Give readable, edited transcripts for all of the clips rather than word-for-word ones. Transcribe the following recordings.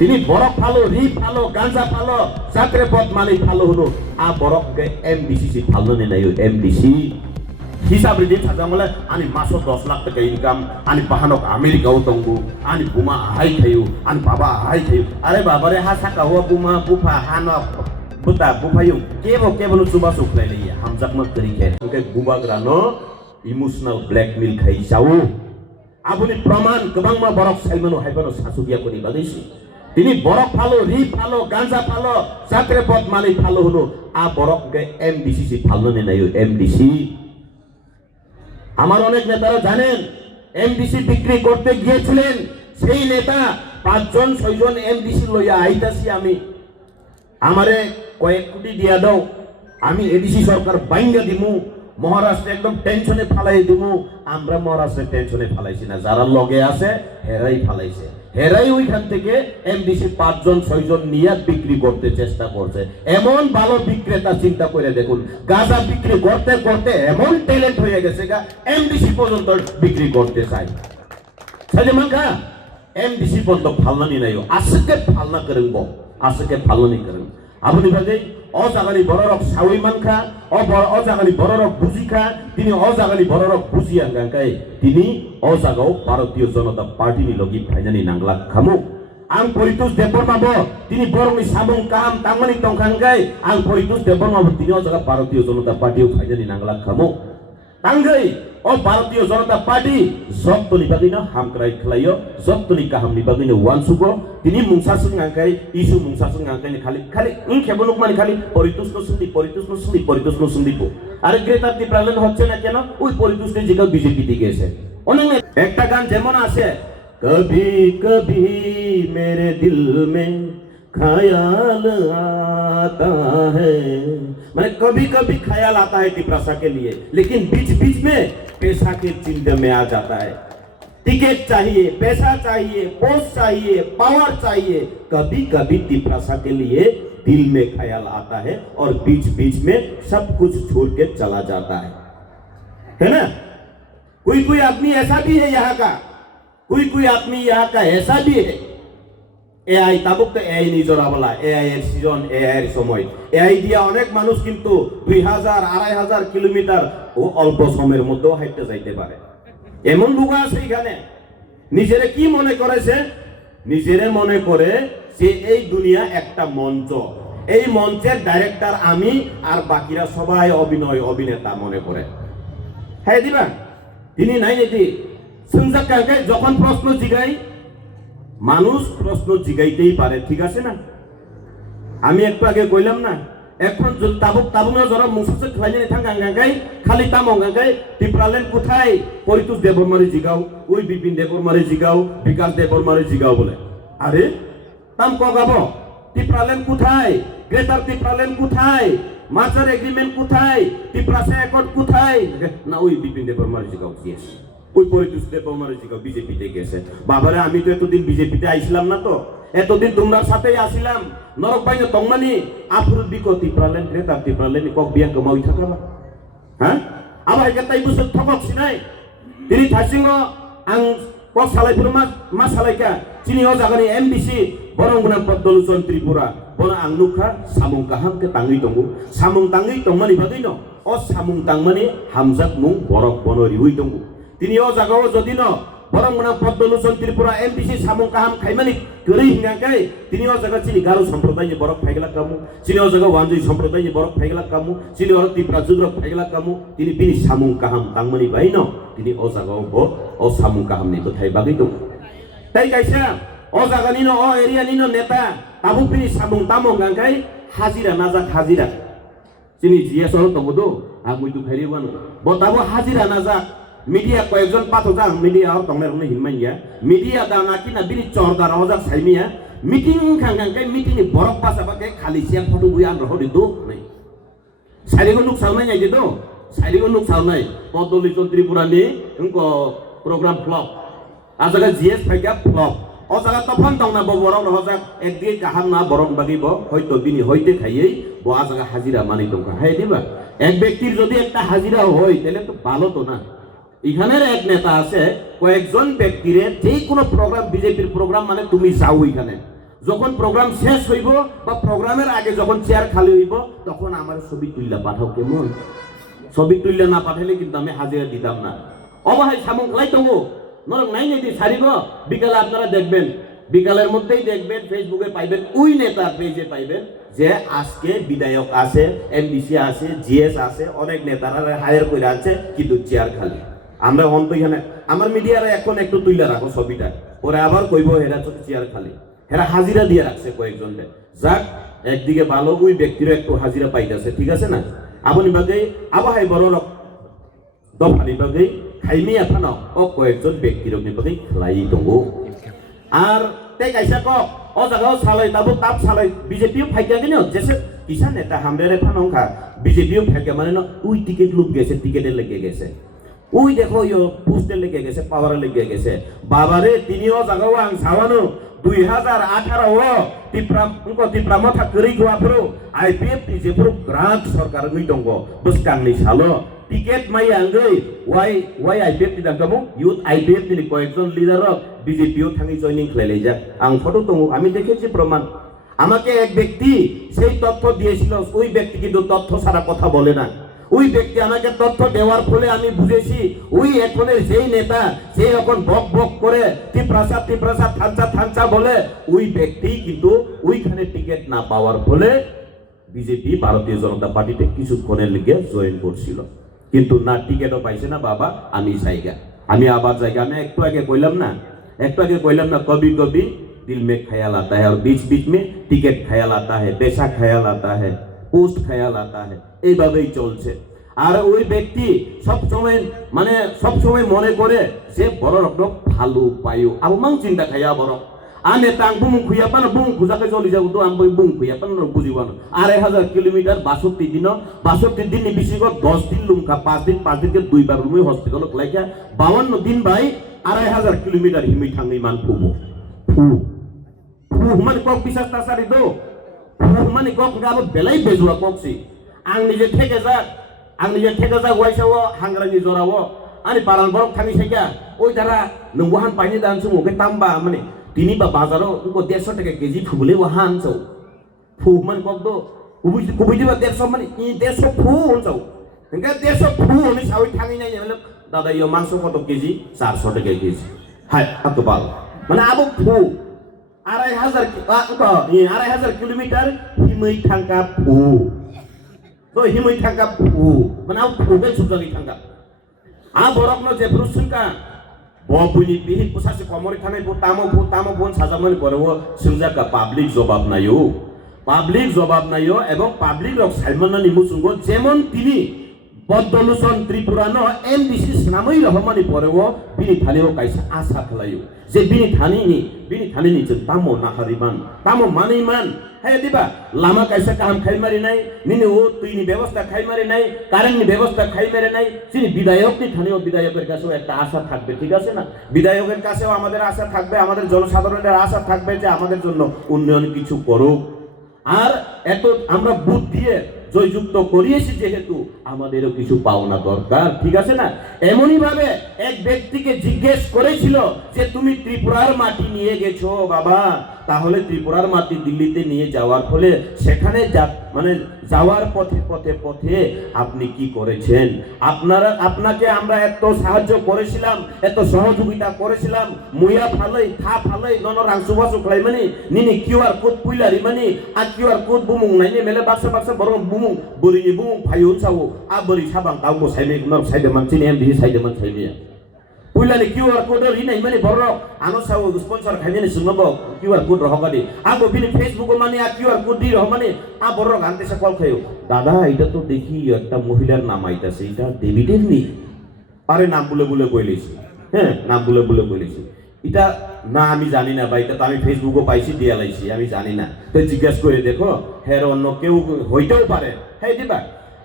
তিনি বরফ ফালো রিপ ফালো গাঁজা ফালো চাকরে পথ মালিক ফালো হলো আ বরফ এমডিসি ফালো নাই এমডিসি হিসাব রেডি থাকা বলে আমি মাসো 10 লাখ টাকা ইনকাম আমি বাহানক আমেরিকাও দঙ্গু আমি বুমা আহাই খাইও আমি বাবা আহাই খাইও আরে বাবারে হা সাকা হুয়া বুমা বুফা হানক बुता बुफायु केवल सुबा सुखलाय लैया हामजाक मत करी खे ओके गुबाग्रानो इमोशनल ब्लैकमेल खाइसाउ आबुनि प्रमाण गोबांमा बरफ साइमनो हाइबानो सासुगिया कोनि बादैसि तिनी बरफ फालो रि फालो गांजा फालो चाकरे पथ मालिक फालो हलो आ बरफ गे एमडिसि फालो ने नायो एमडिसि আমার অনেক নেতারা জানেন এমডিসি বিক্রি করতে গিয়েছিলেন সেই নেতা 5 জন 6 জন এমডিসি লইয়া আইতাছি আমি আমারে কয়েক কোটি দিয়া দাও আমি এডিসি সরকার বাইঙ্গা দিমু মহারাষ্ট্রে একদম টেনশনে ফালাই দিমু আমরা মহারাষ্ট্রে টেনশনে ফালাইছি না যারা লগে আছে হেরাই ফালাইছে হেরাই ওইখান থেকে এমডিসি 5 জন 6 জন নিয়ে বিক্রি করতে চেষ্টা করছে এমন ভালো বিক্রেতা চিন্তা করে দেখুন গাঁজা বিক্রি করতে করতে এমন ট্যালেন্ট হয়ে গেছে গা এমডিসি পর্যন্ত বিক্রি করতে চাই সাজমান কা এমডিসি পর্যন্ত ফালনানি নাইও আজকে ফালনা করেন আজকে ফালনানি করেন আপনি ভাবে অজাগানি বড়রক সাউই মানখা অজাগানি বড়রক বুঝিখা তিনি অজাগানি বড়রক বুঝিয়া গাঙ্কাই তিনি অজাগাও ভারতীয় জনতা পার্টি নি লগি ফাইনানি নাংলা খামু आं परितोष देबबर्माबो তিনি বরংনি সামং কাম তাংমানি তংখানগাই आं परितोष देबबर्माबो তিনি অজাগা ভারতীয় জনতা পার্টিও ফাইনানি নাংলা খামু तांगै ओ भारतीय जनता पार्टी जत्तनि बागैनो हामक्राइ खलायो जत्तनि काहामनि बागैनो वानसुगो तिनि मुंसासुं आंखाय इसु मुंसासुं आंखाय खाली खेबनुक माने खाली परितोषनो सुंदीपो आरो ग्रेटार टिप्रालेन হচ্ছে না কেন ওই परितोषनि जिगा बीजेपी তে গেছে অনেক একটা গান যেমন আছে कभी कभी मेरे दिल में ख्याल आता है मैंने कभी कभी ख्याल आता है टिप्रासा के लिए लेकिन बीच बीच में पैसा के चिंता में आ जाता है टिकट चाहिए पैसा चाहिए पोस्ट चाहिए पावर चाहिए कभी कभी टिप्रासा के लिए दिल में ख्याल आता है और बीच बीच में सब कुछ छोड़ के चला जाता है ना कोई आदमी ऐसा भी है यहाँ का कोई आदमी यहाँ का ऐसा भी है এআই তাবুক তো এআই নিজরা বলা এআই এর সিজন এআই এর সময় এআই দিয়া অনেক মানুষ কিন্তু 2000 2500 কিলোমিটার ও অল্প সময়ের মধ্যে হাইটে যাইতে পারে এমন লোক আছে এখানে নিজেরে কি মনে করেছে নিজেরে মনে করে যে এই দুনিয়া একটা মঞ্চ এই মঞ্চের ডাইরেক্টর আমি আর বাকিরা সবাই অভিনেতা মনে করে হ্যাঁ দিবা তিনি নাই নেতি সুনজাকাকে যখন প্রশ্ন জিগাই মানুষ প্রশ্ন জিগাইতেই পারে ঠিক আছে না আমি একটু আগে কইলাম না এখন তাবুক যারা মুসাসে খাইনে থাঙ্গাঙ্গাই খালি তামঙ্গাঙ্গাই টিপ্রালেন কোথায় পরিতোষ দেববর্মারে জিগাও ওই বিপিন দেববর্মারে জিগাও বিকাশ দেববর্মারে জিগাও বলে আরে তাম কগাবো টিপ্রালেন কোথায় গ্রেটার টিপ্রালেন কোথায় মাচার এগ্রিমেন্ট কোথায় টিপ্রাসে অ্যাকর্ড কোথায় না ওই বিপিন দেববর্মারে জিগাও ইয়েস ওই পরিতোষ দেববর্মারে জিগাও বিজেপি তে গেছে বাবারে আমি তো এতদিন বিজেপি তে আইছিলাম না তো এতদিন তোমরা সাথেই আসিলাম নরক বাইনে তংমানি আফরুদ বিকো টিপ্রালেন গ্রেটার টিপ্রালেন কক বিয়া কমাই থাকাবা হ্যাঁ আবার একাই বছর ঠকক সিনাই তিনি থাসিং আং কক সালাইপুর মা সালাইকা চিনি ও জাগানি এমডিসি বরংগুনা পদ্মলোচন ত্রিপুরা বনা আং নুখা সামুং কাহাম কে তাঙ্গি দঙ্গু সামুং তাঙ্গি তংমানি বাগৈনো ও সামুং তাংমানি হামজাক মুং বরক বনরি হুই দঙ্গু তিনি ও জাগাও যদি ন বরংগুনা পদ্মলোচন ত্রিপুরা এমডিসি সামুং কাহাম খাইমানি গরি হিঙ্গাকাই তিনি ও জাগা চিনি গারো সম্প্রদায় বরক ফাইগলা কামু চিনি ও জাগা ওয়ানজুই সম্প্রদায় বরক ফাইগলা কামু চিনি ও ত্রিপুরা জুদ্রক ফাইগলা কামু তিনি বিনি সামুং কাহাম তাংমানি বাইনো তিনি ও জাগাও ও সামুং কাহাম নি তো থাই বাগৈ দং তাই কাইসা ও জাগা নিনো ও এরিয়া নিনো নেতা তাবু বিনি সামুং তামং গাঙ্গাই হাজিরা নাজাক হাজিরা চিনি জিএসর তবদো আগুই তু খাইরি বানো বতাবো হাজিরা নাজাক মিডিয়া কয়েকজন পাথোজাং মিডিয়া তংনের হুনে হিনমাইয়া মিডিয়া দানা কিনা বিনি চরদার হজাক সাইমিয়া মিটিং খাঙ্গাঙ্কাই meeting ni borok pasabakai khali siang photo bui an roh ditu nai saigo nuk salnai nyai ditu saigo nuk salnai Padmalochan Tripura ni engko program flop ajaga gs phaiga flop o jaga tofan tongna bo borok hojak ekdi kaham na borok bagi bo hoyto bini hoite খাইয়েই bo ajaga হাজিরা মানি tongka hai diba এক ব্যক্তির যদি একটা হাজিরা হয় তাহলে তো ভালো তো না এখানের এক নেতা আছে কয়েকজন ব্যক্তিরে যে কোনো প্রোগ্রাম বিজেপির প্রোগ্রাম মানে তুমি যাও এখানে যখন প্রোগ্রাম শেষ হইব বা প্রোগ্রামের আগে যখন চেয়ার খালি হইব তখন আমার ছবি তুললা পাঠাও কেমন ছবি তুললে না পাঠাইলে কিন্তু আমি হাজিরা দিতাম না অবহাই সামন খেলাই তবু নরক নাই নেই সারিব বিকালে আপনারা দেখবেন বিকালের মধ্যেই দেখবেন ফেসবুকে পাইবেন ওই নেতার পেজে পাইবেন যে আজকে বিধায়ক আছে এমডিসি আছে জিএস আছে অনেক নেতারা হায়ার করে আছে কিন্তু চেয়ার খালি আমরা অন্ত এখানে আমার মিডিয়ারা এখন একটু তুইলা রাখো ছবিটা পরে আবার কইব হেরা তো চেয়ার খালি হেরা হাজিরা দিয়ে রাখছে কয়েকজনকে যাক একদিকে ভালো ওই ব্যক্তিরও একটু হাজিরা পাইতেছে ঠিক আছে না আপনি বাদে আবহাই বড় দফানি বাদে খাইমি এফানো ও কয়েকজন ব্যক্তির বাদে খেলাই দङ আর তাই কাইসা কক ও জায়গাও সালাই তাবো তাপ সালাই বিজেপিও ফাইকা কেন যেসে কিসা নেতা হামরে ফানো খা বিজেপিও ফাইকা মানে না ওই টিকিট লুক গেছে টিকিটে লেগে গেছে ওই দেখো ইয়ো পোস্টে লেগে গেছে পাওয়ারে লেগে গেছে বাবারে তিনিও জায়গাও আং সাওয়ানো 2018 টিপ্রা মাথা করি গুয়াফোরো আইপিএফ টিজেফোরো গ্রান্ট সরকার গই দङ বসকাংনি সালো টিকেট মাই আঙ্গै ওয়াই আইপিএফ টি দাঙ্গামু ইউথ আইপিএফ নি কয়েকজন লিডার বিজেপিও থাকি জয়েনিং খেলাইলে যা আং ফটো দङ আমি দেখেছি প্রমাণ আমাকে এক ব্যক্তি সেই তথ্য দিয়েছিল ওই ব্যক্তি কিন্তু তথ্য ছাড়া কথা বলে না ওই ব্যক্তি আমাকে তথ্য দেওয়ার ফলে আমি বুঝেছি ওই এখনের যেই নেতা সেই এখন বক বক করে ত্রিপ্রাসাদ থানচা বলে ওই ব্যক্তি কিন্তু ওইখানে টিকিট না পাওয়ার ফলে বিজেপি ভারতীয় জনতা পার্টিতে কিছুক্ষণের লিগে জয়েন করছিল কিন্তু না টিকিটও পাইছে না বাবা আমি জায়গা আমি আবার জায়গা আমি একটু আগে কইলাম না কবি কবি दिल में ख्याल आता है और बीच बीच में टिकट ख्याल आता है पैसा ख्याल आता है পোস্ট খেয়াল আতা হয় এইভাবেই চলছে আর ওই ব্যক্তি সবসময় মনে করে যে বড় রকম ভালো পায়ো আবমাং চিন্তা খাইয়া বড় আনে তাং বুং খুইয়া পান বুং খুজাকে চলি যাবো তো আমি বুং খুইয়া পান বুঝিব না 2500 কিলোমিটার 62 দিন বেশি 10 দিন লুমকা 5 দিনকে দুইবার রুমে হসপিটাল লাইকা 52 দিন ভাই 2500 কিলোমিটার হিমি থাঙ্গি মান ফুবো ফু মানে কক বিশ্বাস তাসারি দো মানে কক গাবো বেলাই বেজুলা ককসি आं নিজে থেকে যা ওয়াইসাও হাংরানি জরাও আনি পারান বরক থামি সাইয়া ওই যারা নংহান পাইনি দান সুমকে তাম্বা মানে তিনি বা বাজারও উকো 150 টাকা কেজি ফুবলে ওহান চাও ফু মানে কক দো কুবুইদিবা 150 মানে 150 ফু চাও এঙ্কা 150 ফু নি সাউই থামি নাই মানে দাদা ইয়ো মাংস কত কেজি 400 টাকা কেজি হাই আকবাল মানে আবো ফু 2500 কিলোমিটার হিমই থাঙ্কা ফু তো হিমই থাঙ্কা ফু মানে আউ ফুবে সুজানি থাঙ্কা আ বরকনো যে ব্রুসুনকা বপুনি বিহি পুসাসি কমরি থানাই তামো বন সাজামনি বরও সুজাকা পাবলিক জবাব নাইও এবং পাবলিক রক সাইমনানি মুসুঙ্গো যেমন তিনি বদলুসন ত্রিপুরানো এমডিসি নামই রহমানি পরেও বিনি থানিও কাইসা আশা খেলাইও যে বিনি থানিনি যে তামো নাহারিমান তামো মানিমান হ্যাঁ দিবা লামা কাইসা কাম খাই মারি নাই নিনি ও তুইনি ব্যবস্থা খাই মারি নাই কারেন্টনি ব্যবস্থা খাই মারি নাই তিনি বিধায়কনি থানিও বিধায়কের কাছেও একটা আশা থাকবে ঠিক আছে না বিধায়কের কাছেও আমাদের আশা থাকবে আমাদের জনসাধারণের আশা থাকবে যে আমাদের জন্য উন্নয়ন কিছু করুক আর এত আমরা বুদ্ধ দিয়ে জয়যুক্ত করিয়েছি যেহেতু আমাদেরও কিছু পাওনা দরকার ঠিক আছে না এমনই ভাবে এক ব্যক্তিকে জিজ্ঞেস করেছিল যে তুমি ত্রিপুরার মাটি নিয়ে গেছো বাবা তাহলে ত্রিপুরার মাটি দিল্লিতে নিয়ে যাওয়ার ফলে সেখানে যাওয়ার পথে আপনি কি করেছেন আপনাকে আমরা এত সাহায্য করেছিলাম এত সহযোগিতা করেছিলাম মুয়া ফালাই থা ফালাই নন রাংসুবাসু খাই মানে নিনি কিউআর কোড পুইলারি মানে আর কিউআর কোড বুমুং নাইনে মেলে বাক্সা বরং বুমুং বরিনি বুমুং ফাইউন সাবো আ বরি সাবাং তাও সাইমে নর সাইদে মানছিনি এমডি সাইদে মান সাইমিয়া পুইলানি কিউআর কোড রিনাই মানে বড় আনো সাবো স্পন্সর খাইনি সুনবো কিউআর কোড রহগানি আগো বিনি ফেসবুক মানে আর কিউআর কোড দি রহমানে আ বড় গানতে সে কল খাইও দাদা এটা তো দেখি একটা মহিলার নাম আইতাছে এটা ডেভিডের নি আরে নাম বলে কইলেছি হ্যাঁ নাম বলে কইলেছি এটা না আমি জানি না ভাই এটা তো আমি ফেসবুকও পাইছি দিয়া লাইছি আমি জানি না তো জিজ্ঞেস করে দেখো হ্যাঁ অন্য কেউ হইতেও পারে হ্যাঁ দিবা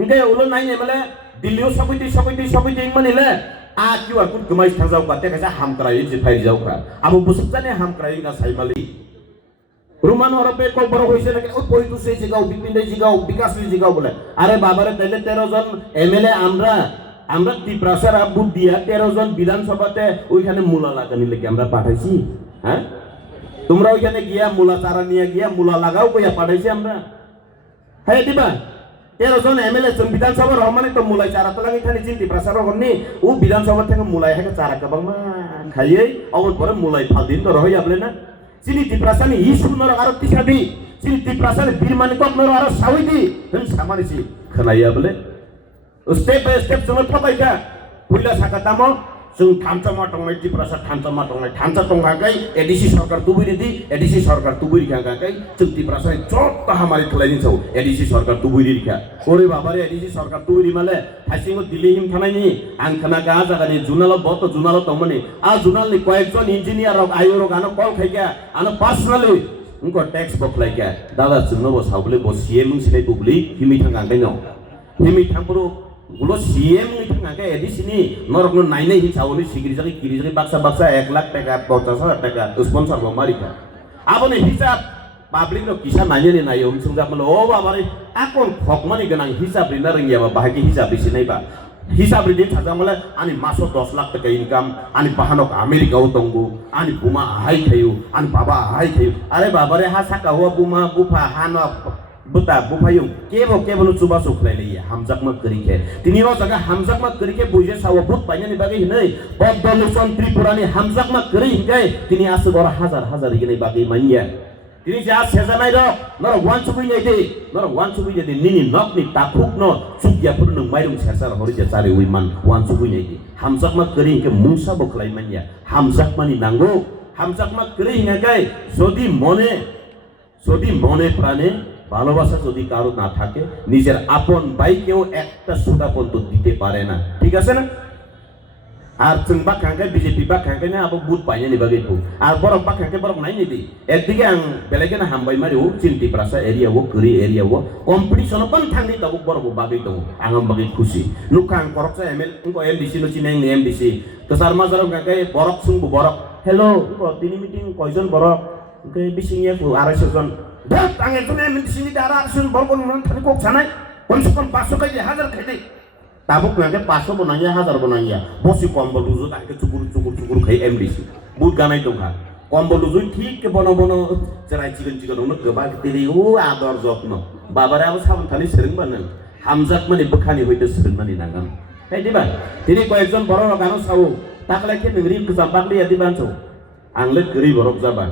ইনকে ওলো নাই মানে দিল্লিও সবইতে মানিলে आ किउआर कोड गमाइ थांजाव बाते कासा हामक्राय जे फाइ जावखा आबो बुसुकजाने हामक्राय ना साइमाली रुमान हरपे कल बरो होइसे ना ओ पयतु से जिगाव बिपिनदे जिगाव विकासनि जिगाव बोले আরে বাবারে তাইলে 13 জন এমএলএ আমরা ত্রিপ্রাসার বুট দিয়া 13 জন বিধানসভাতে ওইখানে মূলা লাগানি লাগি আমরা পাঠাইছি হ্যাঁ তো তোমরা ওইখানে গিয়া মূলা চারা নিয়ে গিয়া মূলা লাগাও কইয়া পাঠাইছি আমরা হ্যাঁ দিবা 13 জন এমএলএ বিধানসভা রহমানে তো মূলাই চারা তো লাগি খানি চিন্তি প্রচার করনি ও বিধানসভা থেকে মূলাই হেকে চারা কাবাং মা খাইয়ে অবর পরে মূলাই ফাল দিন তো রহই আবলে না চিনি টিপ্রাসানি ইসু নর আরো তিসাবি চিনি টিপ্রাসানি বীরমানি কক নর আরো সাউইদি হেন সামানিছি খানাইয়া বলে স্টেপ বাই স্টেপ जों फबायगा पुइला साका दामो जों थामचामा टंनाय टिप्रासा थामचामा टंनाय थामचा टंगागाय एडिसि सरकार तुबुरिदि एडिसि सरकार तुबुरि गागाय जों टिप्रासा जत हामारि थलायनि छौ एडिसि सरकार तुबुरि रिखा ओरे बाबारे एडिसि सरकार तुबुरि माले हासिङो दिल्ली हिम थानायनि आं खाना गा जागानि जुनाल बत जुनाल तमनि आ जुनालनि कयेकजन इन्जिनियर रक आयो रक आनो कल खाइगा आनो पर्सनली उनको टैक्स बखलाइगा दादा जोंनो बसावले बसिए मुंसिनाय बुबलि हिमि थांगांगाय न हिमि थांबरो गुलो सीएम नि थांगांगाय एडिसिनि नरकनो नायनाय हिसाबनि सिगिरिजानि किरिजानि बाक्सा बाक्सा 1 लाख टाका 50,000 टाका स्पन्सर मारिका आबनि हिसाब पाब्लिक नो किसा नायनि नायो सुंजामलो ओ बाबारे आकोन खकमानि गोनां हिसाब रिना रोंगियाबा बाहागि हिसाब बिसिनायबा हिसाब रिदिन थाजामले आनि मासो 10 लाख टाका इनकाम आनि बाहानक आमेरिकाव दंगु आनि बुमा हाय थायो आनि बाबा हाय थायो अरे बाबारे हा साका हुआ बुमा बुफा हानो बुता बुफायु केबो चुबा सुखलायले हामजाकमा करिके तिनि ओ जगा हामजाकमा करिके बुजे साव बुत पाइनानि बागै हिनै बदलुसन त्रिपुरानि हामजाकमा करि हिगाय तिनि आसु बर हजार हजार हिनै बागै मानिया तिनि जा सेजानाय र नर वान सुबुइनाय दे नर वान सुबुइनाय दे निनि नकनि ताखुक न सुगियाफोर नों माइरं सेसार हरि जे चारे उइमान वान सुबुइनाय दे हामजाकमा करि हिके मुंसा बखलाय मानिया हामजाकमानि नांगौ हामजाकमा करि हिगाय যদি মনে প্রাণে ভালোবাসা যদি কারো না থাকে নিজের আপন ভাইকেও একটা সুদা পর্যন্ত দিতে পারে না ঠিক আছে না আর जोंबा खांगे বিজেপি বা খাंगे না আবো বুট পাইনি বাগै তো আর বরক বা খাंगे বরক নাই নিদি একদিকে আং বেলেগেনা হামবাই মারিও চিন্তি প্রাসা এরিয়াও গরি এরিয়াও কম্পিটিশন পন থাंगनि তাবো বরক বাগै दं आं बागै खुशी नुखां करकसा एमएल उनको एमडीसी नो चिनाय एमडीसी तो सारमा जरम खांगे बरक सुंबु बरक हेलो उनको तिनि मिटिं कयजन बरक के बिसिंगिया 250 जन ढाक आं एकजन एमडीसी नि दारा सुन बरक नुन थानि कक जानाय कमसे कम 500 खाइदे 1000 खाइदे ताबुक नागे 500 बनाया 1000 बनाया बसि कम्बल रुजु ताके चुकुर खाइ एमडीसी बुट गानाय दंहा कम्बल रुजु ठीक के बनो जराय चिगन नो गोबा तिरि ओ आदर जत्न बाबाराबो साबन थानि सेरं बानो हामजाक माने बखानि होइदो सेरं माने नांगन खाइदिबा तिनि कयजन बर गानो साउ ताकलाय के नगरि गोजामबागलि यादि बानसौ आंले गरि बरक जाबा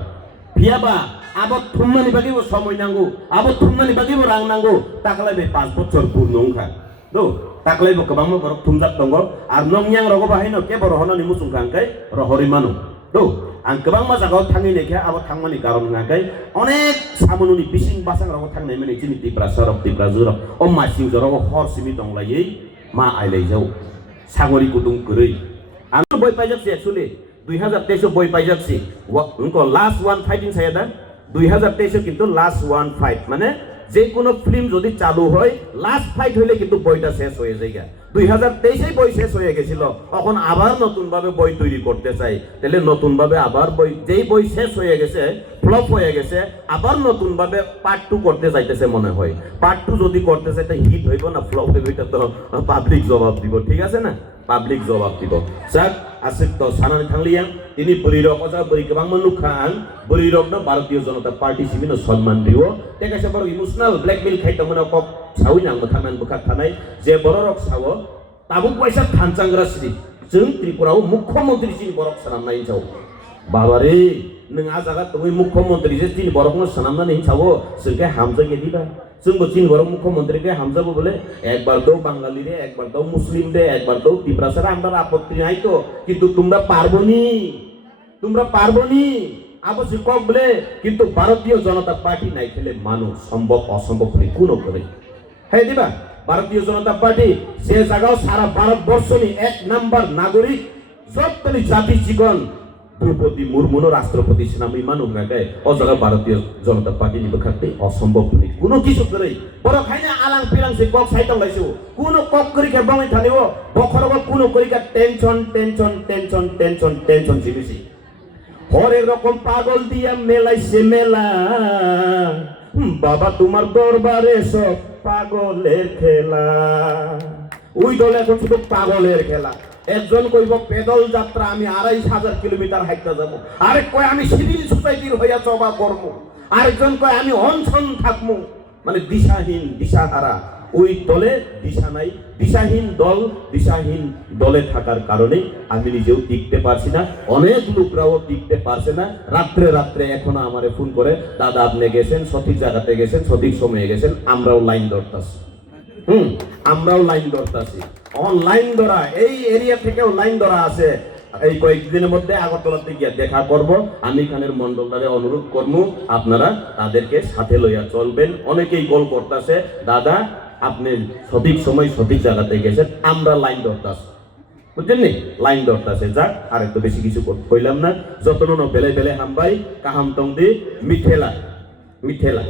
फियाबा आबो थुमनानि बागैबो समय नांगौ आबो थुमनानि बागैबो रां नांगौ ताकलाय बे 5 बछर पूर्ण ओंखा दो ताकलाय बो गोबां बरक थुमजाक दंग आर नंयां रगो बाहायनो के बर हननि मुसुंखांखाय रहरि मानु दो आं गोबां माजागाव थाङै लेखे आबो थांमानि कारन नांखाय अनेक सामनुनि बिसिं बासां रगो थांनाय माने जिनि तिप्रा सरक तिप्रा जुरक अ मासिउ जरगो हरसिमि दंलायै मा आइलायजौ सागरि गुदुं गरै आं बय पाइजाकसि एक्चुअली 2023 बय पाइजाकसि उनको लास्ट वन फाइटिंग सायदा 2023 কিন্তু লাস্ট ওয়ান ফাইট মানে যে কোনো ফিল্ম যদি চালু হয় লাস্ট ফাইট হইলে কিন্তু বইটা শেষ হয়ে যায় 2023 এই বই শেষ হয়ে গেছিল এখন আবার নতুন ভাবে বই তৈরি করতে চাই তাহলে নতুন ভাবে আবার বই যেই বই শেষ হয়ে গেছে ফ্লপ হয়ে গেছে আবার নতুন ভাবে পার্ট 2 করতে চাইতেছে মনে হয় পার্ট 2 যদি করতে চাই তাই হিট হইব না ফ্লপ হইব এটা তো পাবলিক জবাব দিব ঠিক আছে না পাবলিক জবাব দিব স্যার আসিক তো সানানি থাংলিয়া তিনি বরিরক অজা বরি गोबां मनुखां बरिरकनो भारतीय जनता पार्टी सिबिनो सम्मान दियो तेकासे बर इमोशनल ब्लैकमेल खाइतमनो कक सावि नांगो थांनान बखा थानाय जे बररक सावो ताबुक पैसा थानचांग्रा सिरि जों त्रिपुराव मुख्यमंत्री सिनि बरक सानामनाय जाव बाबारे नों आ जागा तबै मुख्यमंत्री जे सिनि बरकनो सानामनानै हिसाबो जोंके हामजा गेदिबा जोंबो सिनि बरक मुख्यमंत्री के हामजाबो बोले एकबार दो बांगाली रे एकबार दो मुस्लिम रे एकबार दो तिब्रासारा आमदार आपत्ति নাই তো কিন্তু তোমরা পারবনি আবশ্যক বলে কিন্তু ভারতীয় জনতা পার্টি নাই খেলে মানুষ সম্ভব অসম্ভব নি কোন করে হ্যাঁ দিবা ভারতীয় জনতা পার্টি সে জায়গাও সারা ভারতবর্ষনি এক নাম্বার নাগরিক সবতলি জাতি জীবন দ্রৌপদী মুর্মুনো রাষ্ট্রপতি সেনামি মানুষ গায় ও জায়গা ভারতীয় জনতা পার্টি নিবে খাতে অসম্ভব নি কোন কিছু করে বড় খাইনা আলাং পিলাং সে কক সাইতাং লাইছো কোন কক করি কে বাঙাই থানিও বখরব কোন করি কা টেনশন জিবিসি হরেক রকম পাগল দিয়া মেলাইছে মেলা বাবা তোমার দরবারে সব পাগলের খেলা ওই দল এখন শুধু পাগলের খেলা একজন কইব পেদল যাত্রা আমি 2500 কিলোমিটার হাইটা যাব, আরেক কয় আমি সিভিল সোসাইটির হইয়া চবা করব, আরেকজন কয় আমি অনশন থাকবো। মানে দিশাহীন, দিশাহারা, ওই দলে দিশা নাই। দিশাহীন দল, দিশাহীন দলে থাকার কারণে আমি নিজেও টিকতে পারছি না, অনেক লোকরাও টিকতে পারছে না। রাত্রে রাত্রে এখনো আমারে ফোন করে, দাদা আপনি গেছেন, সঠিক জায়গাতে গেছেন, সঠিক সময়ে গেছেন, আমরাও লাইন ধরতাছি। আমরাও লাইন ধরতাছি, অনলাইন ধরা, এই এরিয়া থেকেও লাইন ধরা আছে। এই কয়েকদিনের মধ্যে আগরতলাতে গিয়ে দেখা করব। আমি খানের মন্ডলদারে অনুরোধ করব, আপনারা তাদেরকে সাথে লইয়া চলবেন। অনেকেই কল করতেছে, দাদা আপনি সঠিক সময় সঠিক জায়গাতে গেছেন, আমরা লাইন ধরতাছি, বুঝছেন নি, লাইন ধরতাছে। যাক, আর একটু বেশি কিছু কইলাম না। যতন বেলে বেলে হামবাই কাহাম টং দি মিঠেলা মিঠেলা।